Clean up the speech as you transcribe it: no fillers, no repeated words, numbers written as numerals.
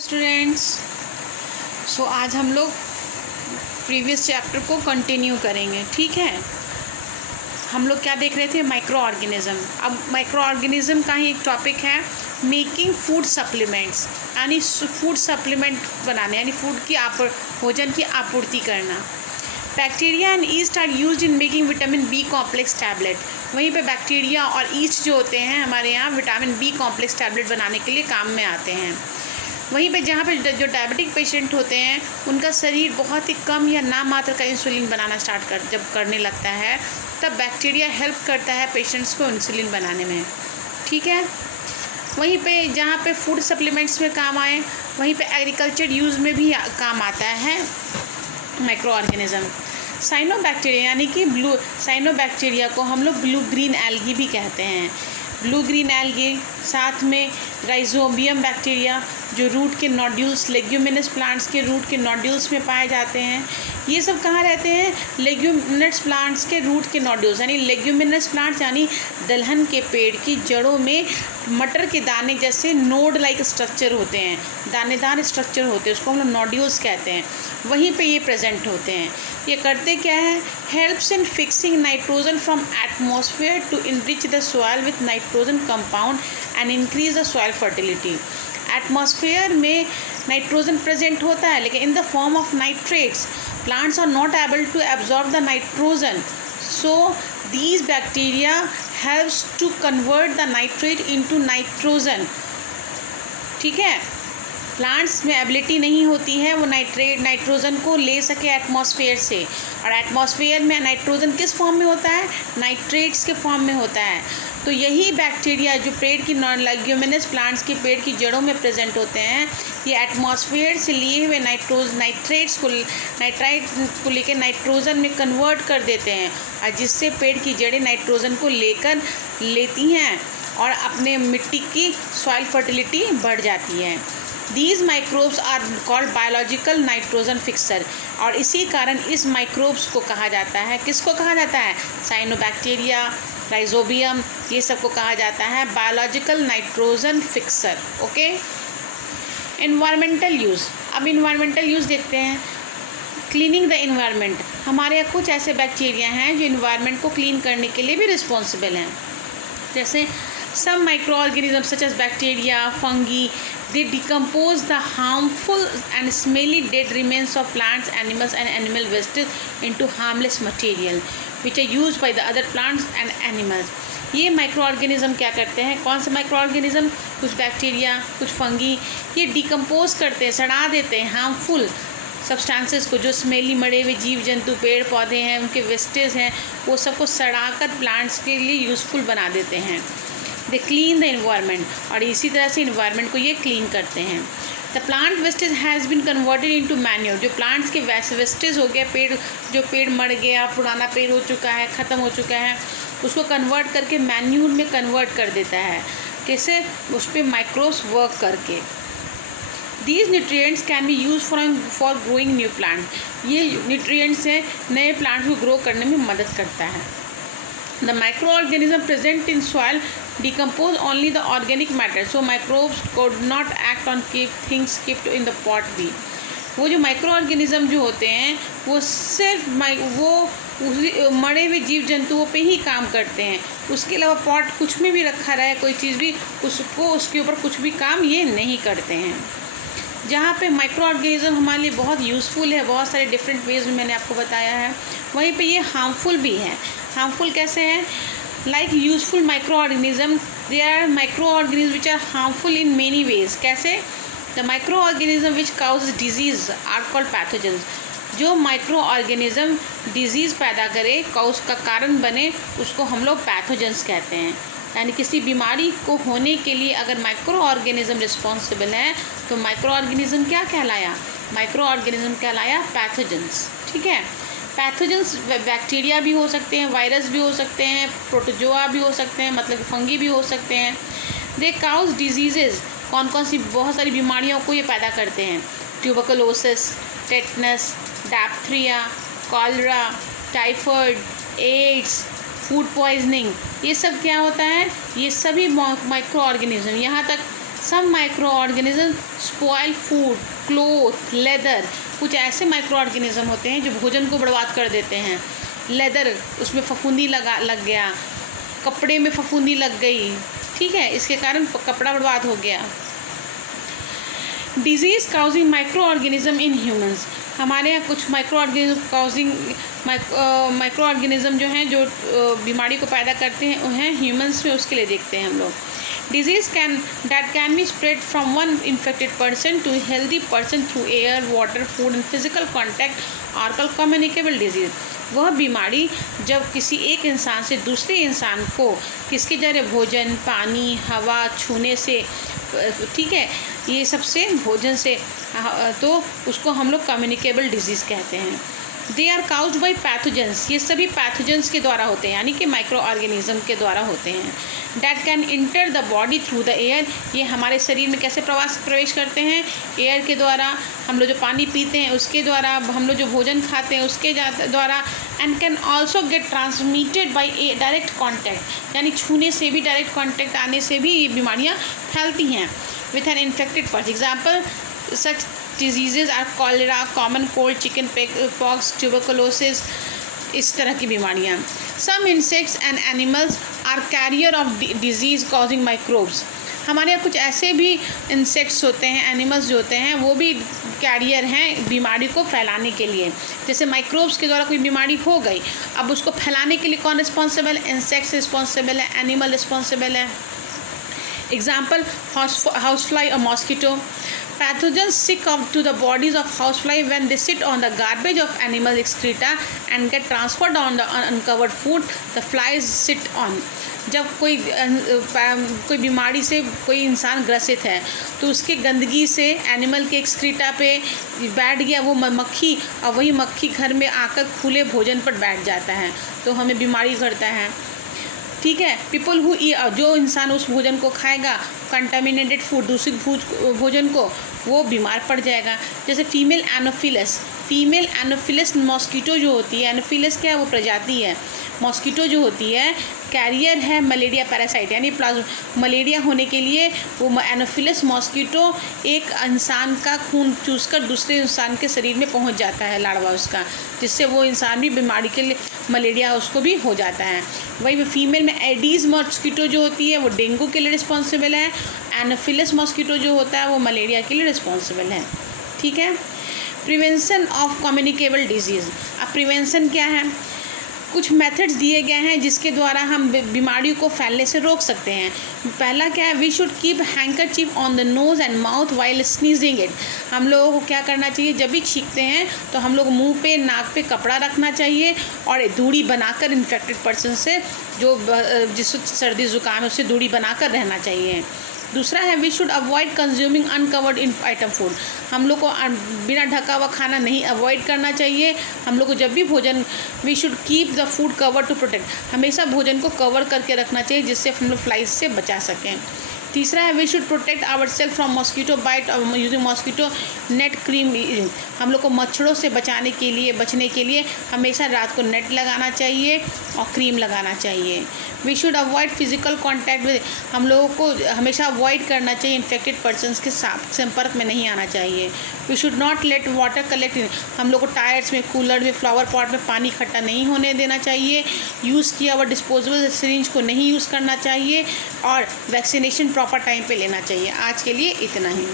Students, आज हम लोग प्रीवियस चैप्टर को कंटिन्यू करेंगे। ठीक है, हम लोग क्या देख रहे थे? Microorganism. अब माइक्रो ऑर्गेनिज्म का ही एक टॉपिक है मेकिंग फूड सप्लीमेंट्स, यानी फूड सप्लीमेंट बनाने, यानी फूड की भोजन की आपूर्ति करना। Bacteria and yeast are used in making vitamin b complex tablet. वहीं पे बैक्टीरिया और ईस्ट जो होते हैं हमारे यहाँ विटामिन बी कॉम्प्लेक्स टैबलेट बनाने के लिए काम में आते हैं। वहीं पे जहाँ पे जो डायबिटिक पेशेंट होते हैं उनका शरीर बहुत ही कम या ना मात्र का इंसुलिन बनाना जब करने लगता है, तब बैक्टीरिया हेल्प करता है पेशेंट्स को इंसुलिन बनाने में। ठीक है, वहीं पे जहाँ पे फूड सप्लीमेंट्स में काम आए, वहीं पे एग्रीकल्चर यूज़ में भी काम आता है माइक्रो ऑर्गेनिज्म। साइनोबैक्टीरिया यानी कि साइनोबैक्टीरिया को हम लोग ब्लू ग्रीन एल्गी भी कहते हैं। ब्लू ग्रीन एल्गी, साथ में राइजोबियम बैक्टीरिया जो रूट के नोड्यूल्स, लेग्यूमिनस प्लांट्स के रूट के नोड्यूल्स में पाए जाते हैं। ये सब कहाँ रहते हैं? लेग्यूमिनस प्लांट्स के रूट के नोड्यूल्स, यानी लेग्यूमिनस प्लांट्स यानी दलहन के पेड़ की जड़ों में मटर के दाने जैसे नोड लाइक स्ट्रक्चर होते हैं, दानेदार स्ट्रक्चर होते हैं, उसको हम लोग नोड्यूल्स कहते हैं। वहीं पे ये प्रेजेंट होते हैं। ये करते क्या है? Helps in fixing nitrogen from atmosphere to enrich the soil with nitrogen compound and increase the soil fertility. Atmosphere में नाइट्रोजन प्रेजेंट होता है, लेकिन in the form of nitrates. Plants are not able to absorb the nitrogen, so these bacteria helps to convert the nitrate into nitrogen। ठीक है, plants में ability नहीं होती है वो नाइट्रोजन को ले सके एटमॉस्फेयर से, और एटमॉस्फेयर में नाइट्रोजन किस फॉर्म में होता है? नाइट्रेट्स के फॉर्म में होता है। तो यही बैक्टीरिया जो पेड़ की लेग्यूमिनस प्लांट्स के पेड़ की जड़ों में प्रेजेंट होते हैं, ये एटमॉस्फेयर से लिए हुए नाइट्राइट को लेकर नाइट्रोजन में कन्वर्ट कर देते हैं, और जिससे पेड़ की जड़ें नाइट्रोजन को लेती हैं और अपने मिट्टी की सॉइल फर्टिलिटी बढ़ जाती है। These microbes are called biological nitrogen fixer, और इसी कारण इस माइक्रोब्स को कहा जाता है, किसको कहा जाता है? साइनोबैक्टीरिया, राइजोबियम, ये सब को कहा जाता है biological nitrogen fixer. Okay, environmental use. अब इन्वायरमेंटल यूज़ देखते हैं। Cleaning the environment. हमारे यहाँ कुछ ऐसे बैक्टीरिया हैं जो इन्वायरमेंट को क्लीन करने के लिए भी रिस्पॉन्सिबल हैं, जैसे some microorganisms such as bacteria, fungi, they decompose the harmful and smelly dead remains of plants, animals and animal wastes into harmless material which are used by the other plants and animals। ये micro organism क्या करते हैं? कौन से micro organism? कुछ bacteria, कुछ fungi, ये decompose करते हैं, सड़ा देते हैं हार्मफुल सब्सटेंसेस को, जो स्मेली मरे हुए जीव जंतु, पेड़ पौधे हैं, उनके वेस्टेज हैं, वो सबको सड़ाकर प्लांट्स के लिए यूज़फुल बना देते हैं। दे क्लीन द इन्वायरमेंट, और इसी तरह से इन्वायरमेंट को ये क्लीन करते हैं। The plant wastage has been converted into manure. जो प्लांट्स के वेस्टेज हो गया, पेड़ मर गया, पुराना पेड़ हो चुका है, ख़त्म हो चुका है, उसको कन्वर्ट करके मैन्यूर में कन्वर्ट कर देता है। कैसे? उस पर माइक्रोब्स वर्क करके। These nutrients can be used for growing new plant। ये न्यूट्रिएंट्स से नए प्लांट्स को ग्रो करने में मदद करता है। The microorganism present in soil decompose only the organic matter, so microbes could not act on things kept in the pot भी। वो जो माइक्रो ऑर्गेनिज़म जो होते हैं वो सिर्फ मरे हुए जीव जंतुओं पे ही काम करते हैं, उसके अलावा पॉट कुछ में भी रखा रहे कोई चीज़ भी, उसके ऊपर कुछ भी काम ये नहीं करते हैं। जहाँ पे माइक्रो ऑर्गेनिज़म हमारे लिए बहुत यूज़फुल है, बहुत सारे डिफरेंट वेज में मैंने आपको बताया है, वहीं पे ये हार्मफुल भी है। हार्मफुल कैसे हैं? Like useful micro organism, they are micro organism which are harmful in many ways. कैसे? The micro organism which cause disease are called pathogens. जो माइक्रो ऑर्गेनिज़म डिजीज़ पैदा करे, उसका कारण बने, उसको हम लोग पैथोजेंस कहते हैं। यानी किसी बीमारी को होने के लिए अगर माइक्रो ऑर्गेनिज़म रिस्पॉन्सिबल है तो माइक्रो ऑर्गेनिज़म क्या कहलाया? माइक्रो ऑर्गेनिज़म कहलाया पैथोजेंस। ठीक है, पैथोजेंस बैक्टीरिया भी हो सकते हैं, वायरस भी हो सकते हैं, प्रोटोजोआ भी हो सकते हैं, मतलब फंगी भी हो सकते हैं। दे काउज डिजीज़ेज़। कौन कौन सी? बहुत सारी बीमारियों को ये पैदा करते हैं। Tuberculosis, tetanus, diphtheria, cholera, typhoid, AIDS, food poisoning, ये सब क्या होता है? ये सभी माइक्रो ऑर्गेनिज्म, यहाँ तक some microorganism spoil food, cloth, leather. कुछ ऐसे माइक्रो ऑर्गेनिज्म होते हैं जो भोजन को बर्बाद कर देते हैं। लेदर, उसमें फफूंदी लग गया, कपड़े में फफूंदी लग गई, ठीक है, इसके कारण कपड़ा बर्बाद हो गया। Disease causing micro organism in humans. हमारे यहाँ कुछ माइक्रो ऑर्गेनिज्म जो हैं जो बीमारी को पैदा करते हैं उन्हें ह्यूमंस में, उसके लिए देखते हैं हम लोग। Disease that can be spread from one infected person to a healthy person through air, water, food and physical contact are called communicable disease। वह बीमारी जब किसी एक इंसान से दूसरे इंसान को किसके जरिए, भोजन, पानी, हवा, छूने से, ठीक है, ये सबसे भोजन से, तो उसको हम लोग कम्युनिकेबल डिजीज़ कहते हैं। They are caused by pathogens. ये सभी पैथोजेंस के द्वारा होते हैं, यानी कि माइक्रो ऑर्गेनिज्म के द्वारा होते हैं। That can enter the body through the air. ये हमारे शरीर में कैसे प्रवेश करते हैं? एयर के द्वारा। हम लोग जो पानी पीते हैं उसके द्वारा, हम लोग जो भोजन खाते हैं उसके द्वारा। And can also get transmitted by direct contact, यानी छूने से भी, डायरेक्ट कॉन्टैक्ट आने से भी ये बीमारियाँ फैलती हैं with an infected person. Example such diseases are cholera, common cold, chicken pox, tuberculosis, इस तरह की बीमारियाँ। Some insects and animals are carrier of disease causing microbes. हमारे यहाँ कुछ ऐसे भी इंसेक्ट्स होते हैं, एनिमल्स जो होते हैं वो भी कैरियर हैं बीमारी को फैलाने के लिए। जैसे माइक्रोब्स के द्वारा कोई बीमारी हो गई, अब उसको फैलाने के लिए कौन रिस्पॉन्सिबल है? इंसेक्ट्स रिस्पॉन्सिबल है, एनिमल रिस्पॉन्सिबल है। Example housefly or mosquito. Pathogens stick up to the bodies of housefly when they sit on the garbage of animal excreta and get transferred on the uncovered food the flies sit on. जब कोई बीमारी से कोई इंसान ग्रसित है तो उसके गंदगी से एनिमल के एक्सक्रीटा पे बैठ गया वो मक्खी, और वही मक्खी घर में आकर खुले भोजन पर बैठ जाता है तो हमें बीमारी करता है, ठीक है। पीपल हु जो इंसान उस भोजन को खाएगा, कंटामिनेटेड फूड, दूषित भोजन को, वो बीमार पड़ जाएगा। जैसे फीमेल एनोफिलस मॉस्किटो जो होती है, एनोफिलस क्या है? वो प्रजाति है। मॉस्किटो जो होती है कैरियर है मलेरिया पैरासाइट, यानी मलेरिया होने के लिए वो एनोफिलस मॉस्किटो एक इंसान का खून चूसकर दूसरे इंसान के शरीर में पहुंच जाता है, लार्वा उसका, जिससे वो इंसान भी बीमारी के लिए, मलेरिया उसको भी हो जाता है। वही फीमेल में एडीज़ मॉस्किटो जो होती है वो डेंगू के लिए रिस्पॉन्सिबल है। एनोफिलस मॉस्किटो जो होता है वो मलेरिया के लिए रिस्पॉन्सिबल है, ठीक है। Prevention of communicable disease. अब प्रिवेंशन क्या है? कुछ मेथड्स दिए गए हैं जिसके द्वारा हम बीमारियों को फैलने से रोक सकते हैं। पहला क्या है? We should keep handkerchief on the nose and mouth while sneezing it. हम लोगों को क्या करना चाहिए? जब भी छींकते हैं तो हम लोग मुंह पे, नाक पे कपड़ा रखना चाहिए और दूरी बनाकर इन्फेक्टेड पर्सन से, जो जिसको सर्दी ज़ुकाम है, उससे दूरी बनाकर रहना चाहिए। दूसरा है we should avoid consuming uncovered in item food. हम लोग को बिना ढका हुआ खाना नहीं अवॉइड करना चाहिए। हम लोग को जब भी भोजन, we should keep the food cover to protect. हमेशा भोजन को कवर करके रखना चाहिए जिससे हम लोग फ्लाइज से बचा सकें। तीसरा है we should protect our self from mosquito bite और यूजिंग मॉस्किटो नेट क्रीम। हम लोग को मच्छरों से बचने के लिए हमेशा रात को नेट लगाना चाहिए और क्रीम लगाना चाहिए। We should avoid physical contact with. हम लोगों को हमेशा अवॉइड करना चाहिए इन्फेक्टेड पर्सनस के साथ संपर्क में नहीं आना चाहिए। We should not let water collect. हम लोग को टायर्स में, कूलर में, फ्लावर पॉट में पानी इकट्ठा नहीं होने देना चाहिए। यूज़ किया हुआ डिस्पोजेबल सिरिंज को नहीं यूज़ करना चाहिए और वैक्सीनेशन प्रॉपर टाइम पे लेना चाहिए। आज के लिए इतना ही।